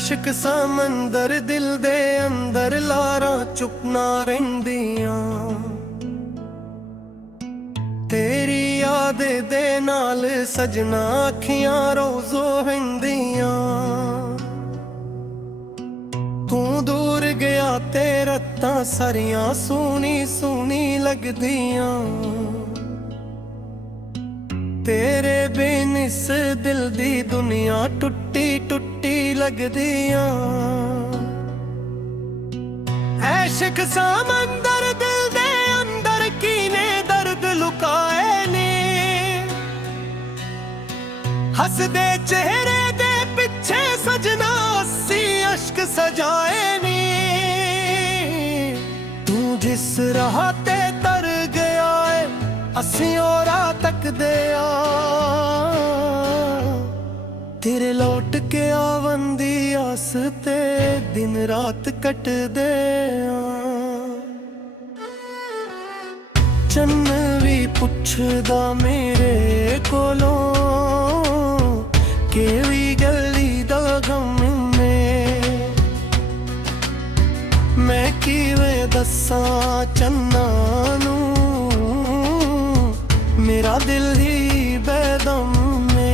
ऐशक समंदर दिल दे अंदर लारा चुप ना रहिंदियां तेरी याद दे नाल सजना अखियां रोज़ो हिंदियां तू दूर गया ते रत्तां सारियां सूनी सूनी लगदियां तेरे बिन इस दिल दी दुनिया टुट्टी टुट्टी लगदियां ऐशक समंदर दिल दे अंदर कीने दर्द लुकाए ने हसदे चेहरे दे पिछे सजना अस्सी अश्क सजाए ने तू जिस राह ते तर गया है असी और तकदे तेरे लौट के आवन दी आस ते दिन रात कटदे चन्न भी पुछदा मेरे कोलों केवी गली दा गम में मैं किवें दस्सां चन्ना नूं मेरा दिल ही बेदम में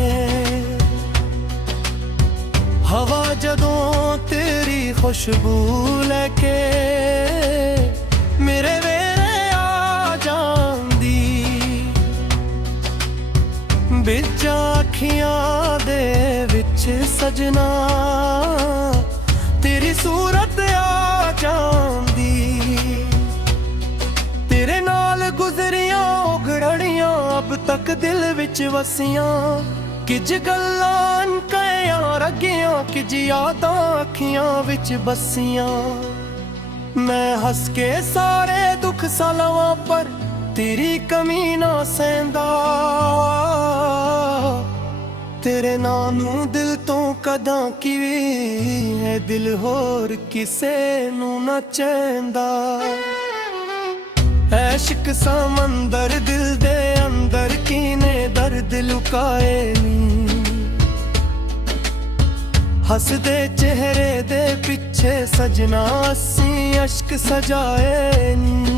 हवा जदों तेरी खुशबू लेके मेरे वेले आ जांदी बिच अखियां दे विच सजना तेरी सूरत आ जांदी तेरे नाल गुजरियां उगड़नियां अब तक दिल विच वसियां किज गल्लां कया रगियां किज यादां अखियां विच बसियां मैं हस के सारे दुख सालवां पर तेरी कमी ना सहंदा तेरे नाम नूं दिल तो कदां किवें है दिल होर किसे नूं ना चैंदा ऐशक समंदर दिल दे अंदर कीने दर्द लुकाए नी हसदे चेहरे दे पिछे सजना अस्सी अश्क सजाए नी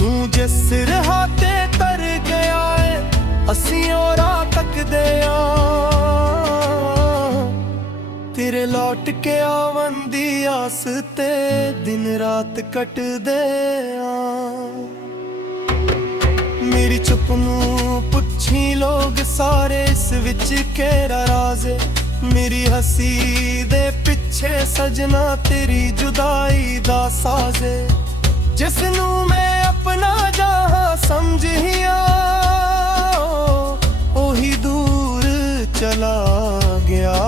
तू जिस राह ते तर गया है असी और तकदे तेरे लौट के आवन दी आस ते दिन रात कटदे मेरी चुप नूं पुछी लोग सारे इस विच केरा राज मेरी हसी दे पिछे सजना तेरी जुदाई दा साज जिस नूं मैं अपना जहां समझिया ओही दूर चला गया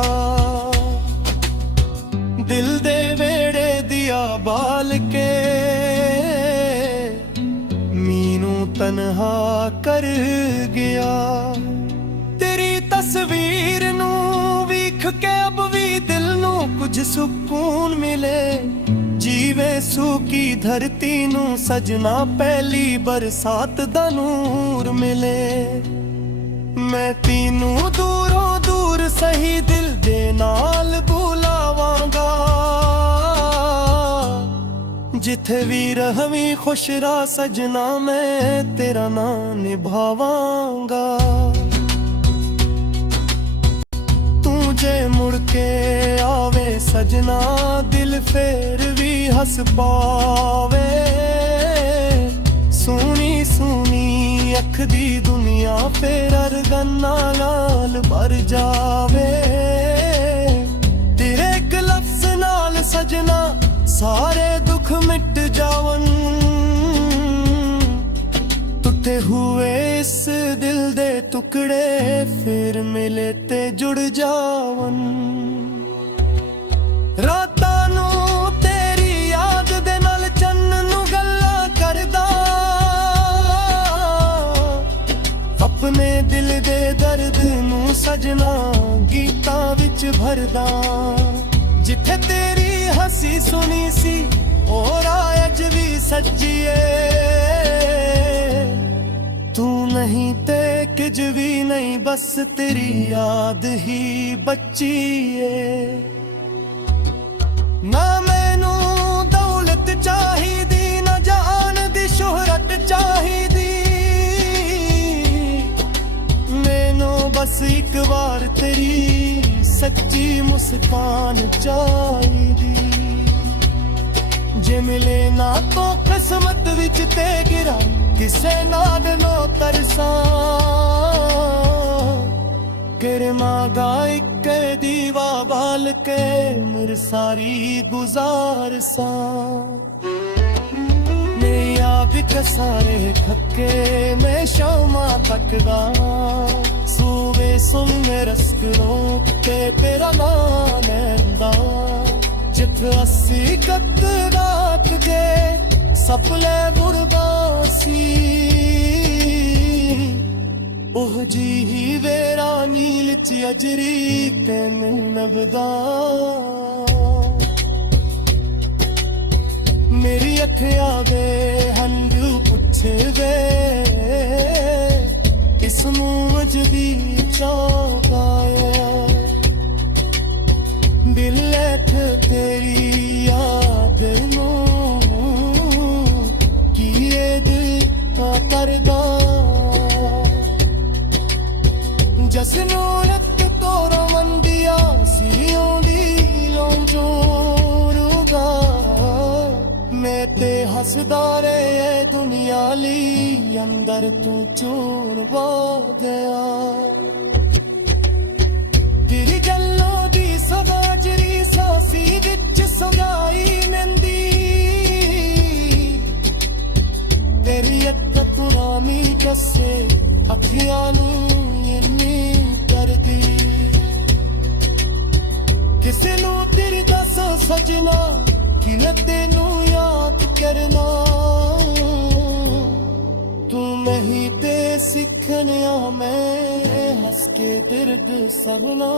दिल दे वेड़े दिया बाल के मीनू तन्हा कर गया तेरी तस्वीर नू वीख के अब भी दिल नू कुछ सुकून मिले जीवे सूकी धरती नू सजना पहली बरसात दा नूर मिले मैं तीनू दूरों दूर सही दिल दे नाल बुलावांगा जिथे भी रहवी खुश रा सजना मैं तेरा नाम निभावांगा तू जे मुड़ के आवे सजना दिल फेर भी हंस पावे सोनी सोनी अख दी दुनिया फेर अरगना नाल भर जावे तेरे एक लफ्ज़ नाल सजना सारे दुख मिट जावन टूटे हुए इस दिल दे टुकड़े फिर मिले ते जुड़ जावन रातां नूं तेरी याद दे नाल चन्न नूं गल्लां करदा अपने दिल दे दर्द नूं सजना गीतां विच भरदा जिथे तेरी हसी सुनी सी और अज भी सच्ची है तू नहीं ते कि कुछ भी नहीं बस तेरी याद ही बची ਏ ना मैनू दौलत चाहिदी ना जान दी शोहरत चाहिदी मैनू बस एक बार तेरी सच्ची मुस्कान चाहिदी जे मिले ना तो किस्मत विच ते गिरा किसे नाल नो तरसा किरमा एक दीवा बाल के मेरे सारी गुजार सा मैया बिक सारे खक्के मैं शामा तक गा सूबे सुन में रस्क रोकते तेरा नाम लैंदा जित अस्सी कत रात दे सपने बुरबासी ओह जी ही वेरा नील च अजरी ते मैं नबदा मेरी अखियां वे हंझू पुछे वे इस मुझ दी चौकाया दिल लेठ तेरी याद नू की दिल करदा जसनू लत तोरो मंदिया सियों दी लौंजोरुगा मैं ते हसदा रे दुनिया ली अंदर तू चूर पा गया तेरी गल्लों दी सदाजरी सासी विच सगाई नंदी तेरी अख पुरानी कसे अखियां नू इन्नी करदी किसे नू तेरी दस सजना कि तेनू याद करना तू नहीं ते सिखनिया मैं हंस के दर्द सबना